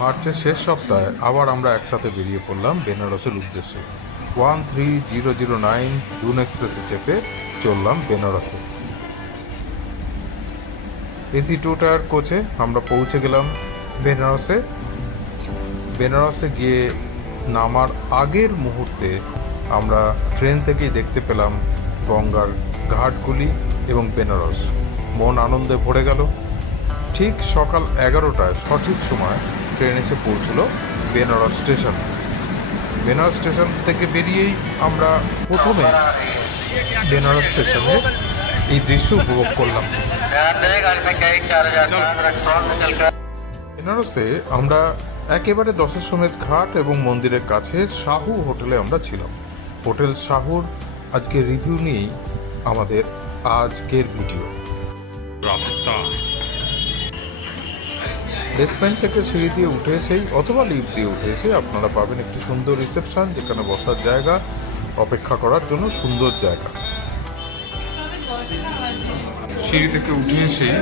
মার্চের শেষ সপ্তাহে আবার আমরা একসাথে বেরিয়ে পড়লাম বেনারসের উদ্দেশ্যে। One three zero zero nine Doon এক্সপ্রেসে চেপে চললাম বেনারসে। এসি টু টায়ার কোচে আমরা পৌঁছে গেলাম বেনারসে। বেনারসে গিয়ে নামার আগের মুহূর্তে আমরা ট্রেন থেকেই দেখতে পেলাম গঙ্গার ঘাটগুলি এবং বেনারস। মন আনন্দে ভরে গেল। ঠিক সকাল এগারোটায় সঠিক সময় ট্রেন এসে পৌঁছলো বেনারস স্টেশন। বেনারস স্টেশন থেকে বেরিয়েই আমরা প্রথমে বেনারস স্টেশনে এই দৃশ্য উপভোগ করলাম। বেনারসে আমরা একেবারে দশাশ্বমেধ ঘাট এবং মন্দিরের কাছে শাহু হোটেলে আমরা ছিলাম। হোটেল শাহুর আজকের রিভিউ নিয়েই আমাদের আজকের ভিডিও রাস্তা। বেসমেন্ট থেকে সিঁড়ি দিয়ে উঠে এসেই অথবা লিফট দিয়ে উঠে এসে আপনারা পাবেন একটি সুন্দর রিসেপশন যেখানে বসার জায়গা, অপেক্ষা করার জন্য সুন্দর জায়গা। সিঁড়ি থেকে উঠে এসেই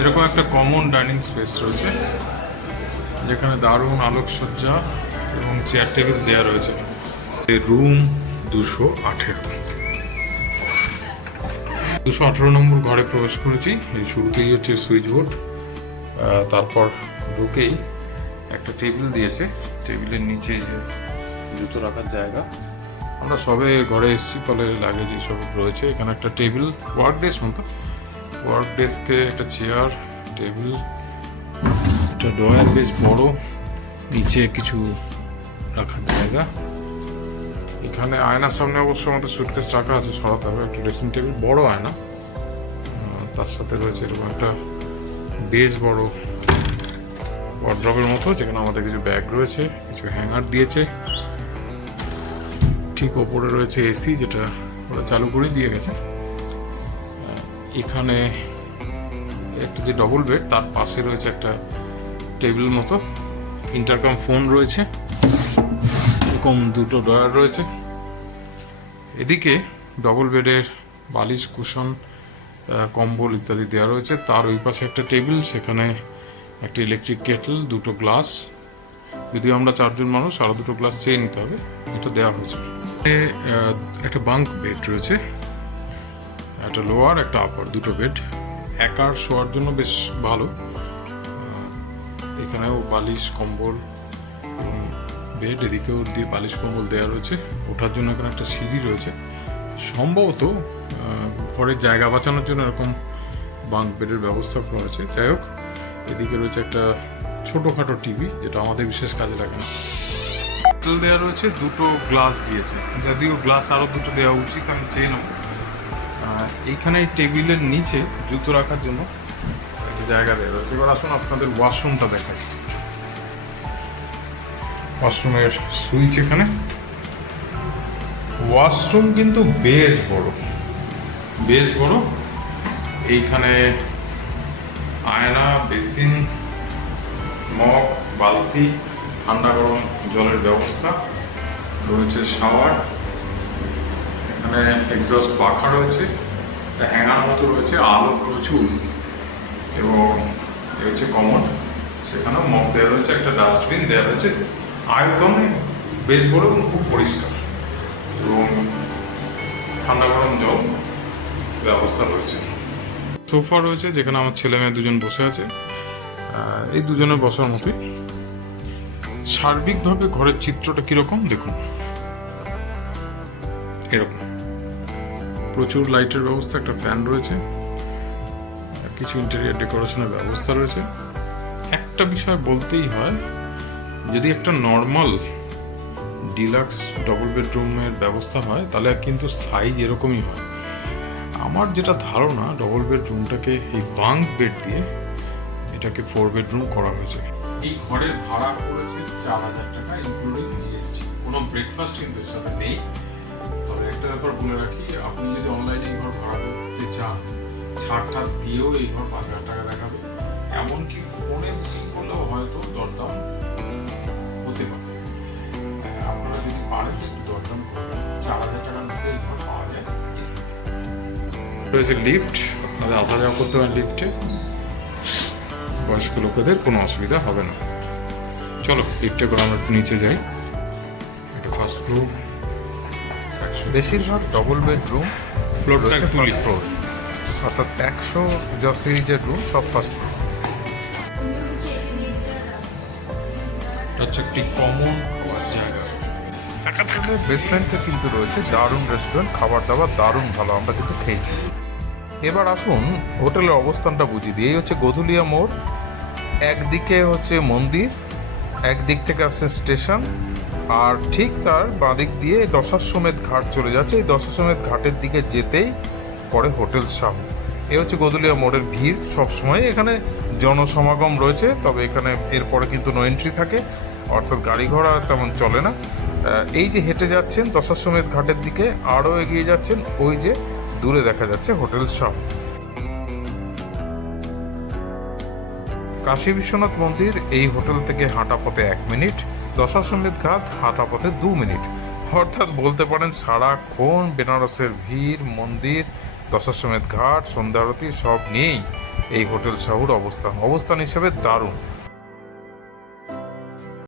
এরকম একটা কমন ডাইনিং স্পেস রয়েছে, যেখানে দারুণ আলোকসজ্জা এবং চেয়ার টেবিল দেওয়া রয়েছে। রুম দুশো আঠেরো। দুশো আঠেরো নম্বর ঘরে প্রবেশ করেছি শুরুতেই হচ্ছে সুইচ বোর্ড। তারপর ঢুকেই একটা টেবিল দিয়েছে। টেবিলের নিচে যে জুতো রাখার জায়গা। আমরা সবে ঘরে এসেছি ফলে লাগেজ এইসব রয়েছে। এখানে একটা টেবিল ওয়ার্ক ডেস্ক মতো। ওয়ার্ক ডেস্কে একটা চেয়ার টেবিল একটা ড্রয়ার বেশ বড়। নিচে কিছু রাখার জায়গা। এখানে আয়নার সামনে অবশ্য আমাদের সুটকেস রাখা আছে, সরাতে হবে। একটা ড্রেসিং টেবিল বড় আয়না। তার সাথে রয়েছে এরকম একটা বেশ বড় ওয়ার্ড্রপের মতো, যেখানে আমাদের কিছু ব্যাগ রয়েছে, কিছু হ্যাঙ্গার দিয়েছে। ঠিক ওপরে রয়েছে এসি যেটা ওরা চালু করে দিয়ে গেছে। এখানে একটা যে ডবল বেড তার পাশে রয়েছে একটা টেবিল মতো। ইন্টারকম ফোন রয়েছে। এরকম দুটো ডয়ার রয়েছে। এদিকে ডবল বেডের বালিশ কুশন কম্বল ইত্যাদি দেওয়া রয়েছে। তার ওই পাশে একটা টেবিল, সেখানে একটা ইলেকট্রিক কেটল দুটো গ্লাস যদিও আমরা চারজন মানুষ আরও দুটো গ্লাস চেয়ে নিতে হবে। এটা দেওয়া হয়েছে। একটা বাঙ্ক বেড রয়েছে। একটা লোয়ার একটা আপার দুটো বেড একার শোয়ার জন্য বেশ ভালো। এখানেও বালিশ, কম্বল বেড এদিকেও দিয়ে বালিশ, কম্বল দেওয়া রয়েছে। ওঠার জন্য এখানে একটা সিঁড়ি রয়েছে। সম্ভবত ঘরের জায়গা বাঁচানোর জন্য এরকম বাঙ্ক বেডের ব্যবস্থা করা হয়েছে। যাই হোক এদিকে রয়েছে একটা ছোটোখাটো টিভি যেটা আমাদের বিশেষ কাজে লাগে না। বোতল দেওয়া রয়েছে দুটো গ্লাস দিয়েছে। যদিও গ্লাস আরও দুটো দেওয়া উচিত আমি চেয়ে নেব। আর এইখানে টেবিলের নিচে জুতো রাখার জন্য একটা জায়গা দেওয়া রয়েছে। এবার আসুন আপনাদের ওয়াশরুমটা দেখাই। ওয়াশরুমের সুইচ এখানে। ওয়াশরুম কিন্তু বেশ বড়। বেশ বড়। এইখানে আয়না, বেসিন, মগ, বালতি, ঠান্ডা গরম জলের ব্যবস্থা, রয়েছে শাওয়ার, এখানে এক্সস্ট পাখা রয়েছে হ্যাঙ্গার মতো রয়েছে, আলো প্রচুর, এবং হচ্ছে কমন সেখানেও মগ দেওয়া রয়েছে, একটা ডাস্টবিন দেওয়া রয়েছে, আয়তনে বেশ বড় এবং খুব পরিষ্কার। এবং ঠান্ডা গরম জল ব্যবস্থা রয়েছে। সোফা রয়েছে, যেখানে আমার ছেলে মেয়ে দুজন বসে আছে। এই দুজনে বসার মতোই। সার্বিকভাবে ঘরের চিত্রটা কীরকম, দেখুন। এরকম। প্রচুর লাইটের ব্যবস্থা, একটা ফ্যান রয়েছে। কিছু ইন্টেরিয়ার ডেকোরেশনের ব্যবস্থা রয়েছে। একটা বিষয় বলতেই হয়, যদি একটা নর্মাল ডিলাক্স ডবল বেডরুমের ব্যবস্থা হয়, তাহলে কিন্তু সাইজ এরকমই হয়। আমার যেটা ধারণা ডবল বেডরুমটাকে এই বাঙ্ক বেড দিয়ে এটাকে ফোর বেডরুম করা হয়েছে। এই ঘরের ভাড়া পড়েছে চার হাজার টাকা ইনক্লুডিং জিএসটি কোনো ব্রেকফাস্ট কিন্তু এর সাথে নেই। তবে একটা ব্যাপার বলে রাখি, আপনি যদি অনলাইনে এই ঘর ভাড়া করতে চান ছাড় টাড় দিয়েও এই ঘর পাঁচ হাজার টাকা দেখাবে। এমনকি ফোনে বুকিং করলেও হয়তো দরদাম আপনারা যদি পারেন তো একটু দরদাম করবেন চার হাজার টাকার মধ্যে এই ঘর পাওয়া যায়। রয়েছে লিফট আপনাদের আসা যাওয়া করতে পারেন লিফটে। বয়স্ক লোকেদের কোনো অসুবিধা হবে না। চলো লিফটে করে আমরা একটু নিচে যাই। এটা ফার্স্ট ফ্লোর বেশিরভাগ ডবল বেডরুম একটু ফ্লোর অর্থাৎ একশো যা সিরিজের রুম সব ফার্স্ট ফ্লোর হচ্ছে একটি কমন বেসমেন্টে কিন্তু রয়েছে দারুণ রেস্টুরেন্ট খাবার দাবার দারুণ ভালো, আমরা কিন্তু খেয়েছি। এবার আসুন হোটেলের অবস্থানটা বুঝিয়ে দিই। এই হচ্ছে গধুলিয়া মোড়, একদিকে হচ্ছে মন্দির, একদিক থেকে আসছে স্টেশন, আর ঠিক তার বাঁদিক দিয়ে দশাশ্বমেধ ঘাট চলে যাচ্ছে। এই দশাশ্বমেধ ঘাটের দিকে যেতেই পরে হোটেল শাহু এ হচ্ছে গদুলিয়া মোড়ের ভিড় সবসময়। এখানে জনসমাগম রয়েছে, তবে এখানে এরপরে কিন্তু নো এন্ট্রি থাকে। অর্থাৎ গাড়ি ঘোড়া তেমন চলে না। এই যে হেঁটে যাচ্ছেন দশাশ্বমেধ ঘাটের দিকে, আরও এগিয়ে যাচ্ছেন ওই যে দূরে দেখা যাচ্ছে হোটেল শাহু কাশী বিশ্বনাথ মন্দির, এই হোটেল থেকে হাঁটা পথে এক মিনিট, দশাশ্বমেধ ঘাট হাঁটা পথে দু মিনিট। অর্থাৎ বলতে পারেন সারাক্ষণ বেনারসের ভিড়, মন্দির, দশাশ্বমেধ ঘাট সন্ধ্যা আরতি সব নিয়েই এই হোটেল শাহুর অবস্থান। অবস্থান হিসেবে দারুণ।